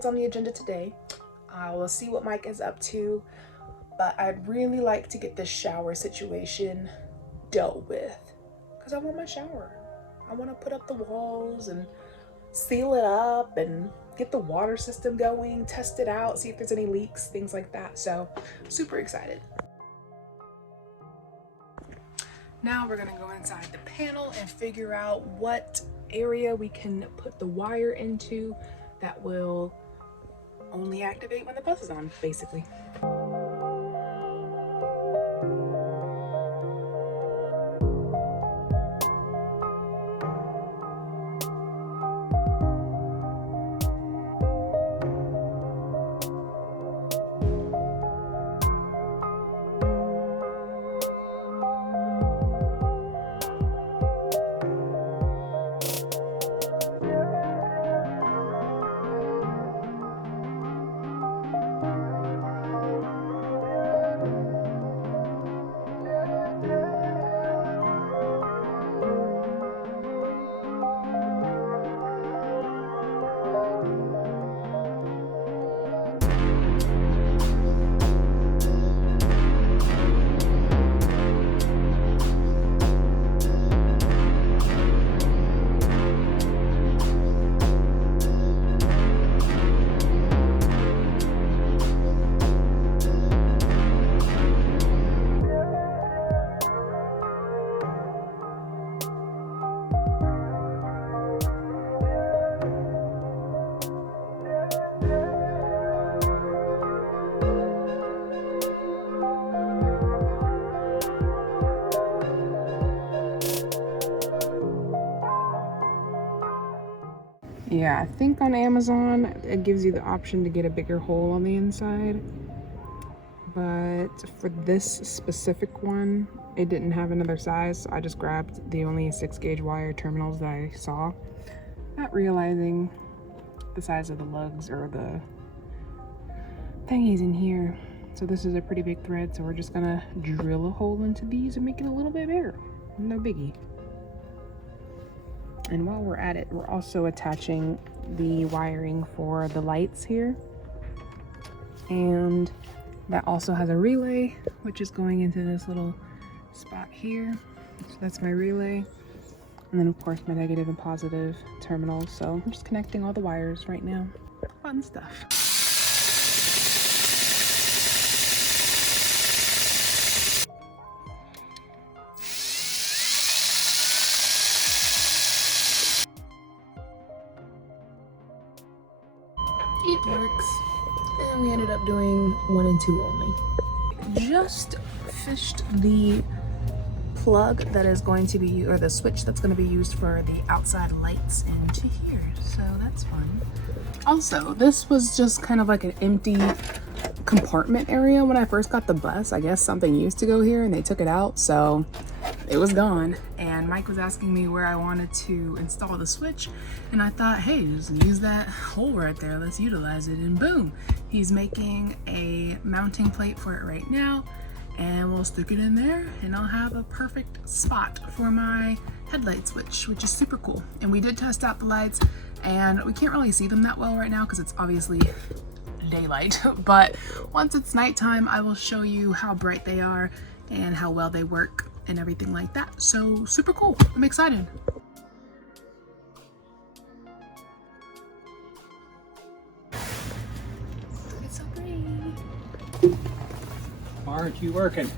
what's on the agenda today. I will see what Mike is up to, but I'd really like to get this shower situation dealt with because I want my shower. I want to put up the walls and seal it up and get the water system going, test it out, see if there's any leaks, things like that. So I'm super excited. Now we're gonna go inside the panel and figure out what area we can put the wire into that will only activate when the bus is on, basically. Yeah, I think on Amazon it gives you the option to get a bigger hole on the inside, but for this specific one it didn't have another size, so I just grabbed the only 6-gauge wire terminals that I saw, not realizing the size of the lugs or the thingies in here. So this is a pretty big thread, so we're just gonna drill a hole into these and make it a little bit bigger. No biggie. And while we're at it, we're also attaching the wiring for the lights here. And that also has a relay, which is going into this little spot here. So that's my relay. And then of course my negative and positive terminals. So I'm just connecting all the wires right now. Fun stuff. It works. And we ended up doing 1 and 2 only. Just fished the plug that is going to be, or the switch that's going to be used for the outside lights into here. So that's fun. Also, this was just kind of like an empty compartment area when I first got the bus. I guess something used to go here and they took it out, so it was gone. And Mike was asking me where I wanted to install the switch, and I thought, hey, just use that hole right there, let's utilize it. And boom, he's making a mounting plate for it right now, and we'll stick it in there and I'll have a perfect spot for my headlight switch, which is super cool. And we did test out the lights, and we can't really see them that well right now because it's obviously daylight, but once it's nighttime I will show you how bright they are and how well they work and everything like that. So super cool. I'm excited. It's so pretty. Why aren't you working?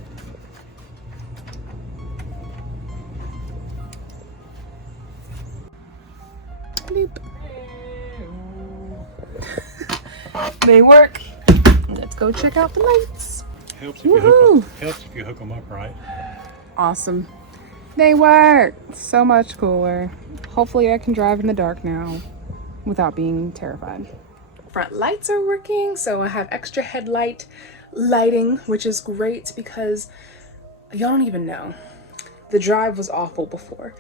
Boop. They work. Let's go check out the lights. Helps if you hook them up right. Awesome. They work. So much cooler. Hopefully I can drive in the dark now without being terrified. Front lights are working, so I have extra headlight lighting, which is great because y'all don't even know. The drive was awful before,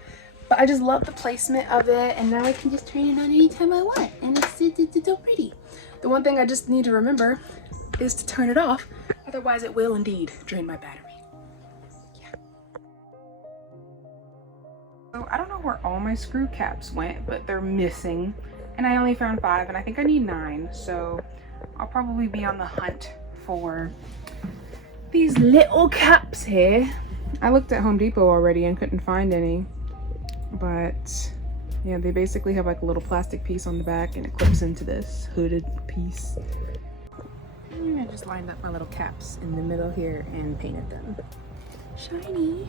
but I just love the placement of it, and now I can just turn it on anytime I want, and it's so pretty. The one thing I just need to remember is to turn it off, otherwise it will indeed drain my battery. Yeah. So I don't know where all my screw caps went, but they're missing. and I only found 5, and I think I need 9, so I'll probably be on the hunt for these little caps here. I looked at Home Depot already and couldn't find any, but yeah, they basically have like a little plastic piece on the back and it clips into this hooded piece. And I just lined up my little caps in the middle here and painted them shiny.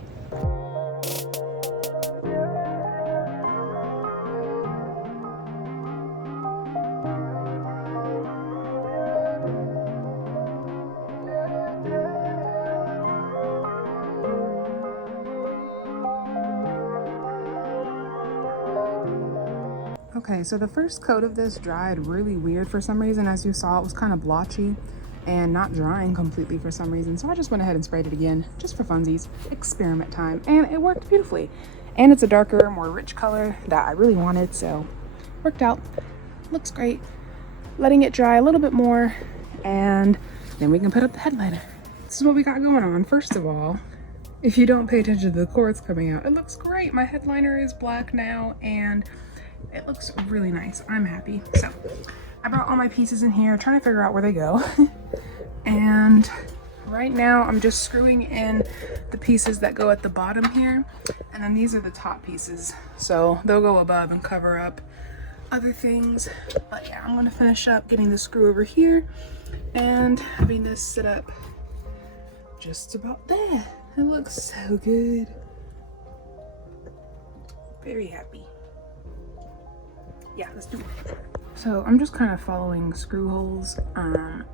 Okay, so the first coat of this dried really weird for some reason. As you saw, it was kind of blotchy and not drying completely for some reason. So I just went ahead and sprayed it again, just for funsies, experiment time, and it worked beautifully. And it's a darker, more rich color that I really wanted, so worked out. Looks great. Letting it dry a little bit more, and then we can put up the headliner. This is what we got going on. First of all, if you don't pay attention to the cords coming out, it looks great. My headliner is black now, and it looks really nice. I'm happy. So I brought all my pieces in here, trying to figure out where they go. And right now I'm just screwing in the pieces that go at the bottom here. And then these are the top pieces. So they'll go above and cover up other things. But yeah, I'm gonna finish up getting the screw over here and having this sit up just about there. It looks so good. Very happy. Yeah, let's do it. So I'm just kind of following screw holes.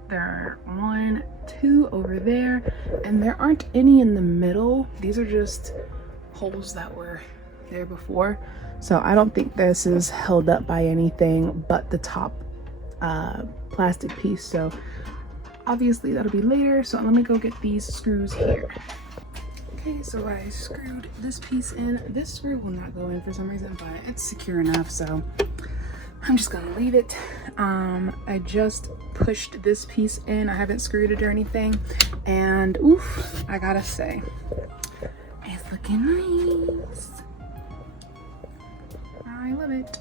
There are 1, 2 over there, and there aren't any in the middle. These are just holes that were there before. So I don't think this is held up by anything but the top plastic piece. So obviously that'll be later. So let me go get these screws here. Okay, so I screwed this piece in. This screw will not go in for some reason, but it's secure enough, so I'm just gonna leave it. I just pushed this piece in. I haven't screwed it or anything, and oof, I gotta say, it's looking nice. I love it.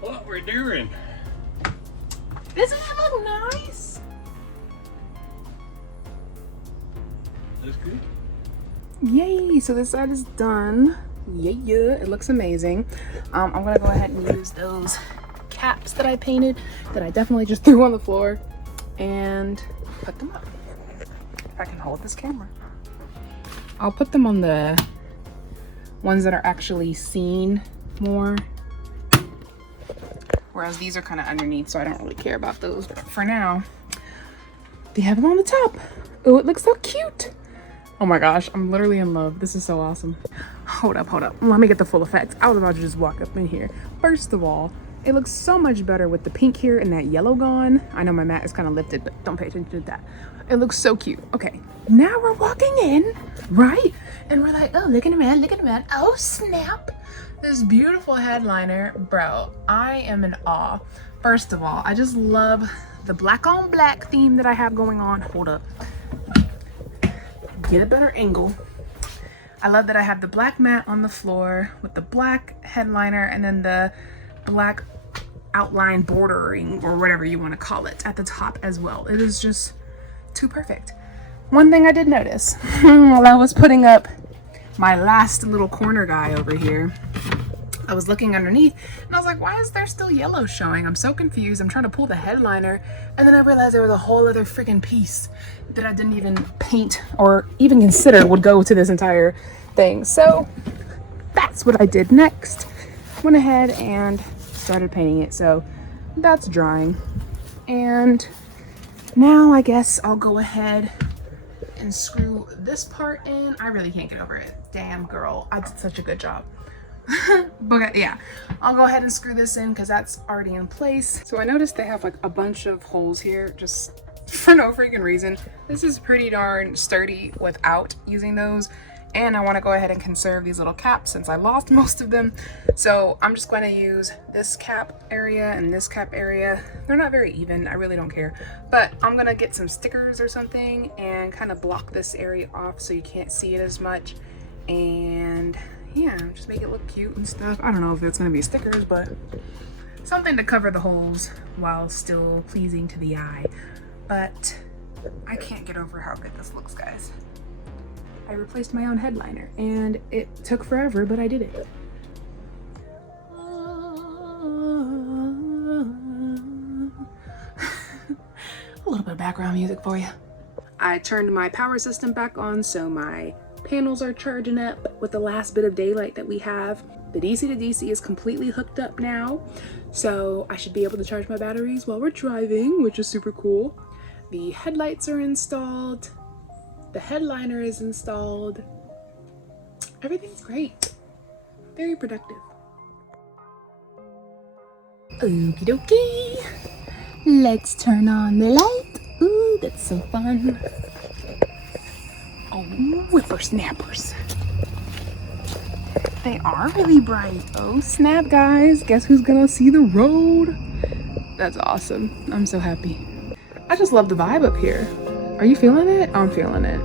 What we're doing? Doesn't that look nice? That's good. Yay, so this side is done. Yeah, it looks amazing. I'm gonna go ahead and use those caps that I painted that I definitely just threw on the floor and put them up. If I can hold this camera. I'll put them on the ones that are actually seen more, whereas these are kind of underneath, so I don't really care about those. But for now, they have them on the top. Oh, it looks so cute. Oh my gosh, I'm literally in love. This is so awesome. Hold up. Let me get the full effect. I was about to just walk up in here. First of all, it looks so much better with the pink here and that yellow gone. I know my mat is kind of lifted, but don't pay attention to that. It looks so cute. Okay, now we're walking in, right? And we're like, oh, look at the man. Oh, snap. This beautiful headliner. Bro, I am in awe. First of all, I just love the black on black theme that I have going on. Hold up. Get a better angle. I love that I have the black mat on the floor with the black headliner and then the black outline bordering or whatever you want to call it at the top as well. It is just too perfect. One thing I did notice while I was putting up my last little corner guy over here, I was looking underneath and I was like, why is there still yellow showing? I'm so confused. I'm trying to pull the headliner and then I realized there was a whole other freaking piece that I didn't even paint or even consider would go to this entire thing. So that's what I did next. Went ahead and started painting it. So that's drying. And now I guess I'll go ahead and screw this part in. I really can't get over it. Damn girl, I did such a good job. But yeah, I'll go ahead and screw this in because that's already in place. So I noticed they have like a bunch of holes here just for no freaking reason. This is pretty darn sturdy without using those. And I want to go ahead and conserve these little caps since I lost most of them. So I'm just going to use this cap area and this cap area. They're not very even, I really don't care. But I'm gonna get some stickers or something and kind of block this area off so you can't see it as much. And yeah, just make it look cute and stuff. I don't know if it's gonna be stickers, but something to cover the holes while still pleasing to the eye. But I can't get over how good this looks, guys. I replaced my own headliner and it took forever, but I did it. A little bit of background music for you. I turned my power system back on so my panels are charging up with the last bit of daylight that we have. The DC to DC is completely hooked up now, so I should be able to charge my batteries while we're driving, which is super cool. The headlights are installed. The headliner is installed. Everything's great. Very productive. Okie dokie. Let's turn on the light. Ooh, that's so fun. Oh, whippersnappers. They are really bright. Oh, snap, guys. Guess who's gonna see the road? That's awesome. I'm so happy. I just love the vibe up here. Are you feeling it? I'm feeling it.